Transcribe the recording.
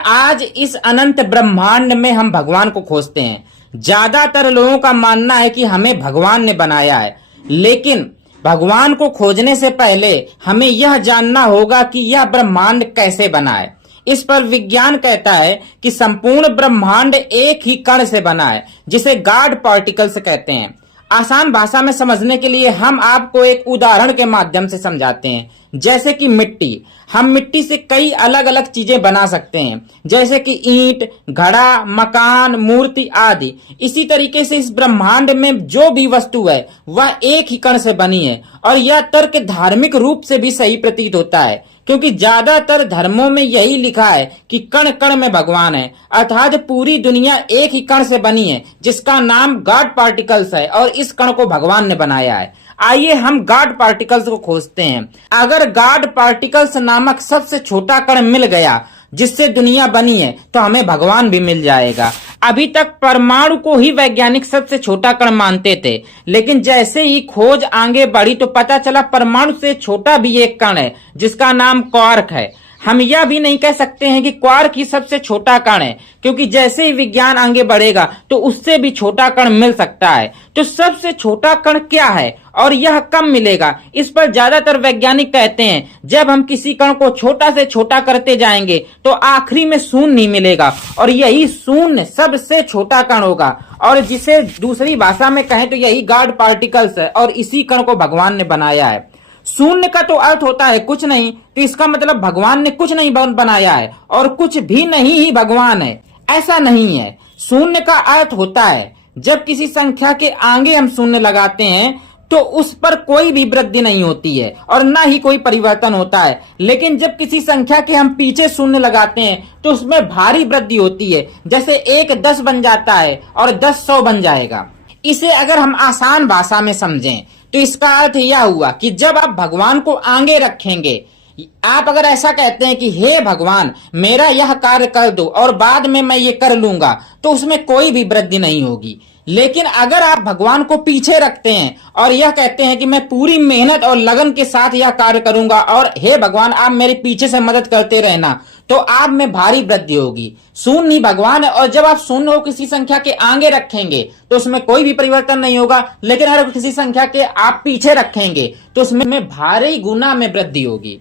आज इस अनंत ब्रह्मांड में हम भगवान को खोजते हैं। ज्यादातर लोगों का मानना है कि हमें भगवान ने बनाया है, लेकिन भगवान को खोजने से पहले हमें यह जानना होगा कि यह ब्रह्मांड कैसे बना है। इस पर विज्ञान कहता है कि संपूर्ण ब्रह्मांड एक ही कण से बना है, जिसे गॉड पार्टिकल्स कहते हैं। आसान भाषा में समझने के लिए हम आपको एक उदाहरण के माध्यम से समझाते हैं। जैसे कि मिट्टी, हम मिट्टी से कई अलग अलग चीजें बना सकते हैं, जैसे कि ईंट, घड़ा, मकान, मूर्ति आदि। इसी तरीके से इस ब्रह्मांड में जो भी वस्तु है वह एक ही कण से बनी है, और यह तर्क धार्मिक रूप से भी सही प्रतीत होता है, क्योंकि ज्यादातर धर्मों में यही लिखा है कि कण कण में भगवान है, अर्थात पूरी दुनिया एक ही कण से बनी है जिसका नाम गॉड पार्टिकल्स है, और इस कण को भगवान ने बनाया है। आइए हम गॉड पार्टिकल्स को खोजते हैं। अगर गॉड पार्टिकल्स नामक सबसे छोटा कण मिल गया जिससे दुनिया बनी है, तो हमें भगवान भी मिल जाएगा। अभी तक परमाणु को ही वैज्ञानिक सबसे छोटा कण मानते थे, लेकिन जैसे ही खोज आगे बढ़ी तो पता चला परमाणु से छोटा भी एक कण है जिसका नाम क्वार्क है। हम यह भी नहीं कह सकते हैं कि क्वार्क ही सबसे छोटा कण है, क्योंकि जैसे ही विज्ञान आगे बढ़ेगा तो उससे भी छोटा कण मिल सकता है। तो सबसे छोटा कण क्या है और यह कब मिलेगा? इस पर ज्यादातर वैज्ञानिक कहते हैं जब हम किसी कण को छोटा से छोटा करते जाएंगे तो आखिरी में शून्य नहीं मिलेगा, और यही शून्य सबसे छोटा कण होगा, और जिसे दूसरी भाषा में कहें तो यही गॉड पार्टिकल्स है, और इसी कण को भगवान ने बनाया है। शून्य का तो अर्थ होता है कुछ नहीं, तो इसका मतलब भगवान ने कुछ नहीं बनाया है और कुछ भी नहीं ही भगवान है, ऐसा नहीं है। शून्य का अर्थ होता है जब किसी संख्या के आगे हम शून्य लगाते हैं तो उस पर कोई भी वृद्धि नहीं होती है और ना ही कोई परिवर्तन होता है, लेकिन जब किसी संख्या के हम पीछे शून्य लगाते हैं तो उसमें भारी वृद्धि होती है। जैसे 1 10 बन जाता है और 10 100 बन जाएगा। इसे अगर हम आसान भाषा में समझें तो इसका अर्थ यह हुआ कि जब आप भगवान को आगे रखेंगे, आप अगर ऐसा कहते हैं कि हे भगवान मेरा यह कार्य कर दो और बाद में मैं ये कर लूंगा, तो उसमें कोई भी वृद्धि नहीं होगी। लेकिन अगर आप भगवान को पीछे रखते हैं और यह कहते हैं कि मैं पूरी मेहनत और लगन के साथ यह कार्य करूंगा और हे भगवान आप मेरे पीछे से मदद करते रहना, तो आप में भारी वृद्धि होगी। शून्य ही भगवान है, और जब आप शून्य को किसी संख्या के आगे रखेंगे तो उसमें कोई भी परिवर्तन नहीं होगा, लेकिन अगर किसी संख्या के आप पीछे रखेंगे तो उसमें भारी गुना में वृद्धि होगी।